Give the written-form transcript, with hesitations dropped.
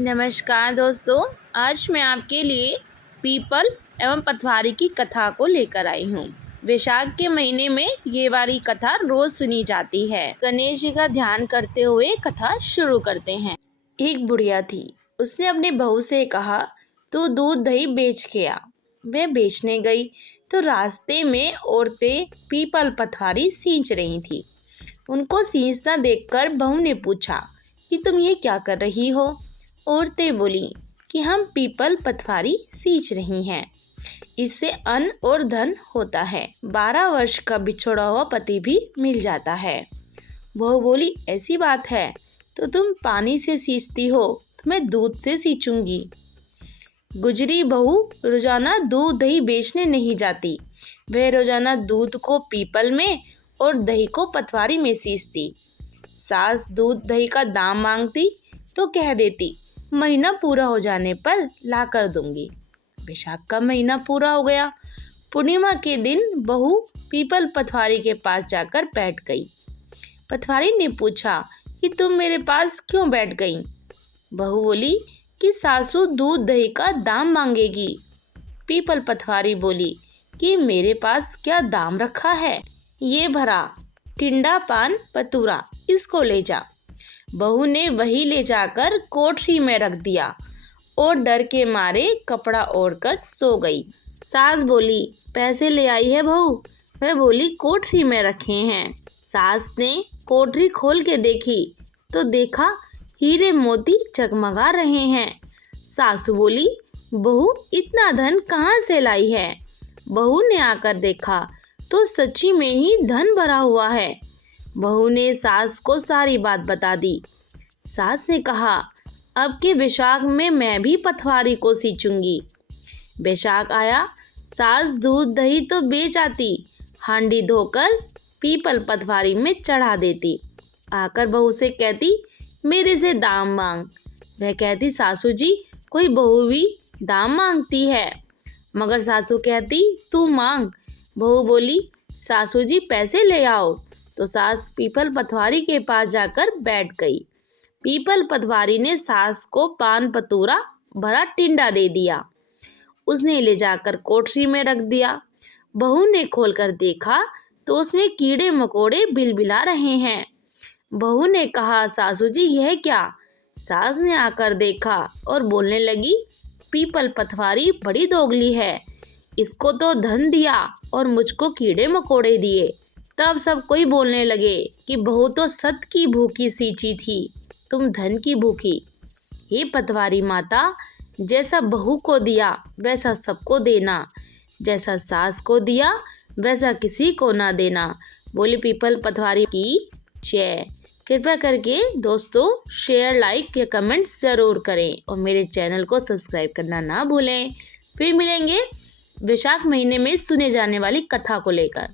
नमस्कार दोस्तों, आज मैं आपके लिए पीपल एवं पटवारी की कथा को लेकर आई हूँ। वैशाख के महीने में ये वाली कथा रोज सुनी जाती है। गणेश जी का ध्यान करते हुए कथा शुरू करते हैं। एक बुढ़िया थी, उसने अपनी बहू से कहा, तू दूध दही बेच के आ। वह बेचने गई तो रास्ते में औरतें पीपल पटवारी सींच रही थी। उनको सींचता देखकर बहू ने पूछा कि तुम ये क्या कर रही हो। औरतें बोली कि हम पीपल पटवारी सींच रही हैं, इससे अन्न और धन होता है। 12 वर्ष का बिछड़ा हुआ पति भी मिल जाता है। वह बोली, ऐसी बात है तो तुम पानी से सींचती हो तो मैं दूध से सींचूंगी। गुजरी बहू रोजाना दूध दही बेचने नहीं जाती, वह रोजाना दूध को पीपल में और दही को पटवारी में सींचती। सास दूध दही का दाम मांगती तो कह देती, महीना पूरा हो जाने पर ला कर दूंगी। वैशाख का महीना पूरा हो गया। पूर्णिमा के दिन बहू पीपल पटवारी के पास जाकर बैठ गई। पटवारी ने पूछा कि तुम मेरे पास क्यों बैठ गई। बहू बोली कि सासू दूध दही का दाम मांगेगी। पीपल पटवारी बोली कि मेरे पास क्या दाम रखा है, ये भरा टिंडा पान पतूरा, इसको ले जा। बहू ने वही ले जाकर कोठरी में रख दिया और डर के मारे कपड़ा ओढ़कर सो गई। सास बोली, पैसे ले आई है बहू। वह बोली, कोठरी में रखे हैं। सास ने कोठरी खोल के देखी तो देखा हीरे मोती जगमगा रहे हैं। सासू बोली, बहू इतना धन कहाँ से लाई है। बहू ने आकर देखा तो सच्ची में ही धन भरा हुआ है। बहू ने सास को सारी बात बता दी। सास ने कहा, अब के वैशाख में मैं भी पटवारी को सींचूंगी। वैशाख आया, सास दूध दही तो बेच आती, हांडी धोकर पीपल पटवारी में चढ़ा देती। आकर बहू से कहती, मेरे से दाम मांग। वह कहती, सासू जी कोई बहू भी दाम मांगती है। मगर सासू कहती, तू मांग। बहू बोली, सासू जी पैसे ले आओ। तो सास पीपल पटवारी के पास जाकर बैठ गई। पीपल पटवारी ने सास को पान पतूरा भरा टिंडा दे दिया। उसने ले जाकर कोठरी में रख दिया। बहू ने खोलकर देखा तो उसमें कीड़े मकोड़े बिलबिला रहे हैं। बहू ने कहा, सासू जी यह क्या। सास ने आकर देखा और बोलने लगी, पीपल पटवारी बड़ी दोगली है, इसको तो धन दिया और मुझको कीड़े मकोड़े दिए। तब सब कोई बोलने लगे कि बहू तो सत की भूखी सींची थी, तुम धन की भूखी। हे पटवारी माता, जैसा बहू को दिया वैसा सबको देना, जैसा सास को दिया वैसा किसी को ना देना। बोले पीपल पटवारी की जय। कृपया करके दोस्तों शेयर, लाइक या कमेंट ज़रूर करें और मेरे चैनल को सब्सक्राइब करना ना भूलें। फिर मिलेंगे वैशाख महीने में सुने जाने वाली कथा को लेकर।